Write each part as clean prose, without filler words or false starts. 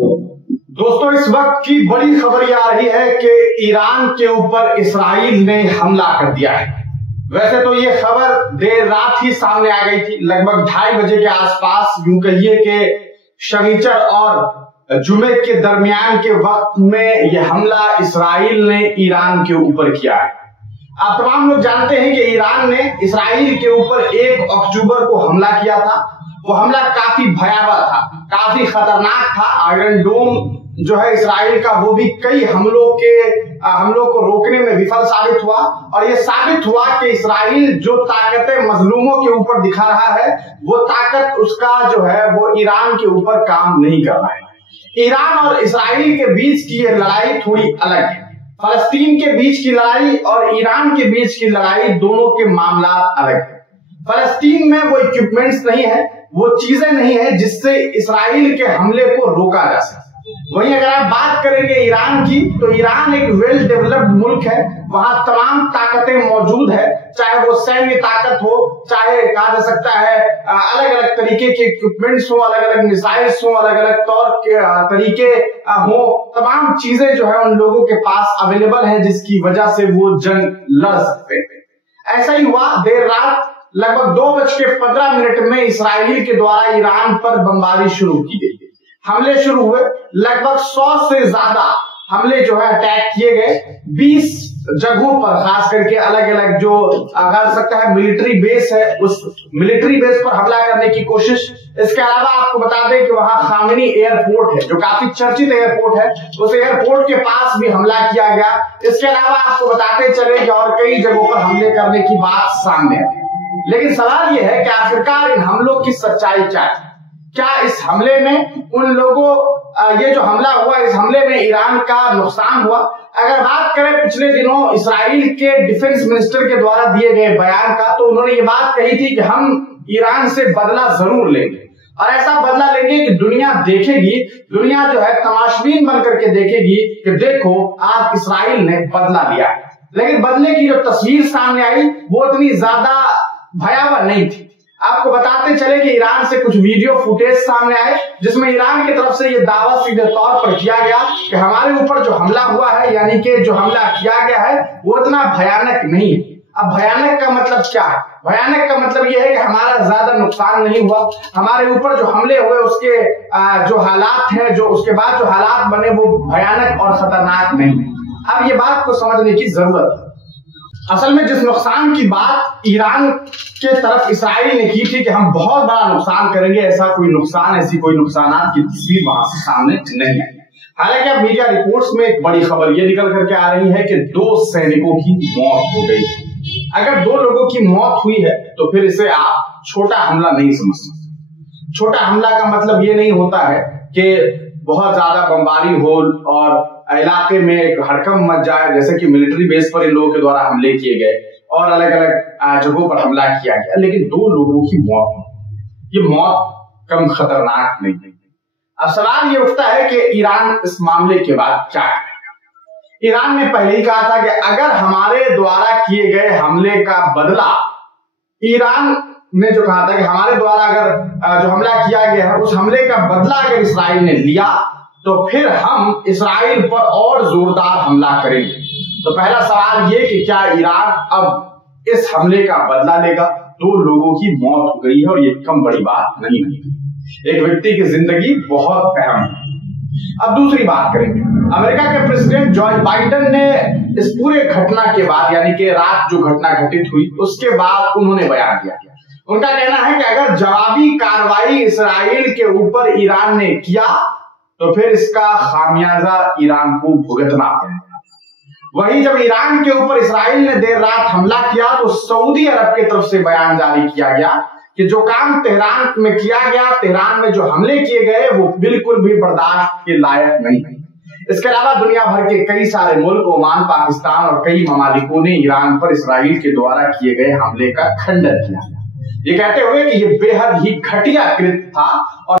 दोस्तों, इस वक्त की बड़ी खबर यह आ रही है कि ईरान के ऊपर इसराइल ने हमला कर दिया है। वैसे तो ये खबर देर रात ही सामने आ गई थी, लगभग 2:30 बजे के आसपास। यूं कहिए कि शनिचर और जुमे के दरमियान के वक्त में यह हमला इसराइल ने ईरान के ऊपर किया है। आप तमाम लोग जानते हैं कि ईरान ने इसराइल के ऊपर 1 अक्टूबर को हमला किया था। वो हमला काफी भयावह था, काफी खतरनाक था। आयरन डोम जो है इसराइल का, वो भी कई हमलों को रोकने में विफल साबित हुआ। और ये साबित हुआ कि इसराइल जो ताकतें मजलूमों के ऊपर दिखा रहा है, वो ताकत उसका जो है वो ईरान के ऊपर काम नहीं कर रहा है। ईरान और इसराइल के बीच की ये लड़ाई थोड़ी अलग है। फलस्तीन के बीच की लड़ाई और ईरान के बीच की लड़ाई, दोनों के मामला अलग है। फलस्तीन में वो इक्विपमेंट्स नहीं है, वो चीजें नहीं है जिससे इसराइल के हमले को रोका जा सके। वहीं अगर आप बात करेंगे ईरान की, तो ईरान एक वेल डेवलप्ड मुल्क है। वहां तमाम ताकतें मौजूद है, चाहे वो सैन्य ताकत हो, चाहे कहा जा सकता है अलग अलग तरीके के इक्विपमेंट्स हो, अलग अलग मिसाइल्स हो, अलग अलग तौर के तरीके हो। तमाम चीजें जो है उन लोगों के पास अवेलेबल है, जिसकी वजह से वो जंग लड़ सकते हैं। ऐसा ही हुआ देर रात लगभग 2:15 में इसराइल के द्वारा ईरान पर बमबारी शुरू की गई। हमले शुरू हुए, लगभग 100 से ज्यादा हमले जो है अटैक किए गए 20 जगहों पर, खास करके अलग अलग जो कह सकता है मिलिट्री बेस है, उस मिलिट्री बेस पर हमला करने की कोशिश। इसके अलावा आपको बता दें कि वहां खामिनी एयरपोर्ट है, जो काफी चर्चित एयरपोर्ट है, उस एयरपोर्ट के पास भी हमला किया गया। इसके अलावा आपको बताते चले कि और कई जगहों पर हमले करने की बात सामने आई। लेकिन सवाल यह है कि आखिरकार इन हमलों की सच्चाई क्या है? क्या इस हमले में उन लोगों ये जो हमला हुआ, इस हमले में ईरान का नुकसान हुआ? अगर बात करें पिछले दिनों इसराइल के डिफेंस मिनिस्टर के द्वारा दिए गए बयान का, तो उन्होंने ये बात कही थी कि हम ईरान से बदला जरूर लेंगे, और ऐसा बदला लेंगे कि दुनिया देखेगी, दुनिया जो है तमाशबीन बनकर के देखेगी कि देखो आज इसराइल ने बदला लिया। लेकिन बदले की जो तस्वीर सामने आई वो इतनी ज्यादा भयावह नहीं थी। आपको बताते चले कि ईरान से कुछ वीडियो फुटेज सामने आए, जिसमें ईरान की तरफ से यह दावा सीधे तौर पर किया गया कि हमारे ऊपर जो हमला हुआ है, यानी कि जो हमला किया गया है, वो इतना भयानक नहीं है। अब भयानक का मतलब क्या है? भयानक का मतलब यह है कि हमारा ज्यादा नुकसान नहीं हुआ, हमारे ऊपर जो हमले हुए उसके जो हालात हैं, जो उसके बाद जो हालात बने, वो भयानक और खतरनाक नहीं। अब ये बात को समझने की जरूरत है। असल में जिस नुकसान की बात ईरान के तरफ इसराइल ने की थी कि हम बहुत बड़ा नुकसान करेंगे, ऐसा कोई नुकसान, ऐसी कोई नुकसानात की तस्वीर वहां से सामने नहीं आई। हालांकि अब मीडिया रिपोर्ट्स में एक बड़ी खबर ये निकल करके आ रही है कि 2 सैनिकों की मौत हो गई। अगर 2 लोगों की मौत हुई है तो फिर इसे आप छोटा हमला नहीं समझ सकते। छोटा हमला का मतलब ये नहीं होता है कि बहुत ज्यादा बमबारी हो और इलाके में एक हड़कंप मच जाए, जैसे कि मिलिट्री बेस पर इन लोगों के द्वारा हमले किए गए और अलग अलग जगहों पर हमला किया गया। लेकिन 2 लोगों की मौत, ये मौत कम खतरनाक नहीं है। अब सवाल ये उठता है कि ईरान इस मामले के बाद क्या करेगा? ईरान ने पहले ही कहा था कि अगर हमारे द्वारा किए गए हमले का बदला, ईरान ने जो कहा था कि हमारे द्वारा अगर जो हमला किया गया है उस हमले का बदला अगर इसराइल ने लिया, तो फिर हम इसराइल पर और जोरदार हमला करेंगे। तो पहला सवाल ये कि क्या ईरान अब इस हमले का बदला लेगा? 2 लोगों की मौत हो गई है और ये कम बड़ी बात नहीं है। एक व्यक्ति की जिंदगी बहुत अहम है। अब दूसरी बात करेंगे, अमेरिका के प्रेसिडेंट जो बाइडेन ने इस पूरे घटना के बाद, यानी कि रात जो घटना घटित हुई उसके बाद उन्होंने बयान दिया। उनका कहना है कि अगर जवाबी कार्रवाई इसराइल के ऊपर ईरान ने किया तो फिर इसका खामियाजा ईरान को भुगतना पड़ेगा। वहीं जब ईरान के ऊपर इसराइल ने देर रात हमला किया तो सऊदी अरब की तरफ से बयान जारी किया गया कि जो काम तेहरान में किया गया, तेहरान में जो हमले किए गए, वो बिल्कुल भी बर्दाश्त के लायक नहीं है। इसके अलावा दुनिया भर के कई सारे मुल्क, ओमान, पाकिस्तान और कई ममालिकों ने ईरान पर इसराइल के द्वारा किए गए हमले का खंडन किया, ये कहते हुए कि ये बेहद ही घटिया कृत्य था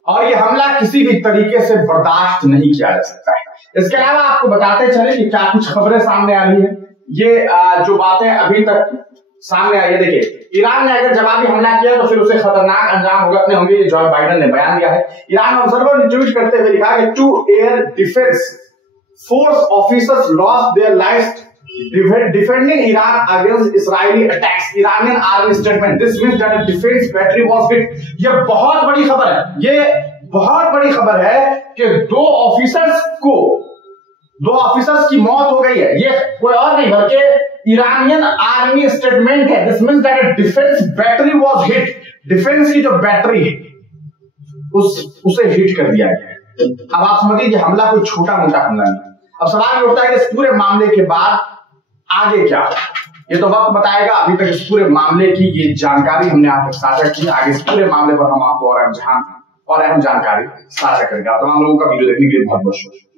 और ये हमला किसी भी तरीके से बर्दाश्त नहीं किया जा सकता है। इसके अलावा आपको बताते चले कि क्या कुछ खबरें सामने आ रही है। ये जो बातें अभी तक सामने आई है। देखिए, ईरान ने अगर जवाबी हमला किया तो फिर उसे खतरनाक अंजाम भुगतने होंगे, ये जो बाइडेन ने बयान दिया है। ईरान ऑब्जर्वर ने ट्वीट करते हुए लिखा कि 2 air defence force officers lost their lives defending Iran against Israeli attacks. Iranian army statement. This means that a defense battery was hit. ये बहुत बड़ी खबर है, ये बहुत बड़ी खबर है कि दो ऑफिसर्स की मौत हो गई है। ये कोई और नहीं बल्कि इरानियन आर्मी स्टेटमेंट है। This means that a defense battery was hit. Defence की जो बैटरी है उसे हिट कर दिया गया। अब आप समझिए कि हमला कोई छोटा मोटा हमला नहीं। अब सवाल ये उठता है कि इस पूरे मामले के बाद आगे क्या, ये तो वक्त बताएगा। अभी तक इस पूरे मामले की ये जानकारी हमने आप तक साझा की। आगे इस पूरे मामले पर हम आपको और अहम जानकारी साझा करेंगे। आप तमाम लोगों का वीडियो देखने के लिए बहुत बहुत शुक्रिया।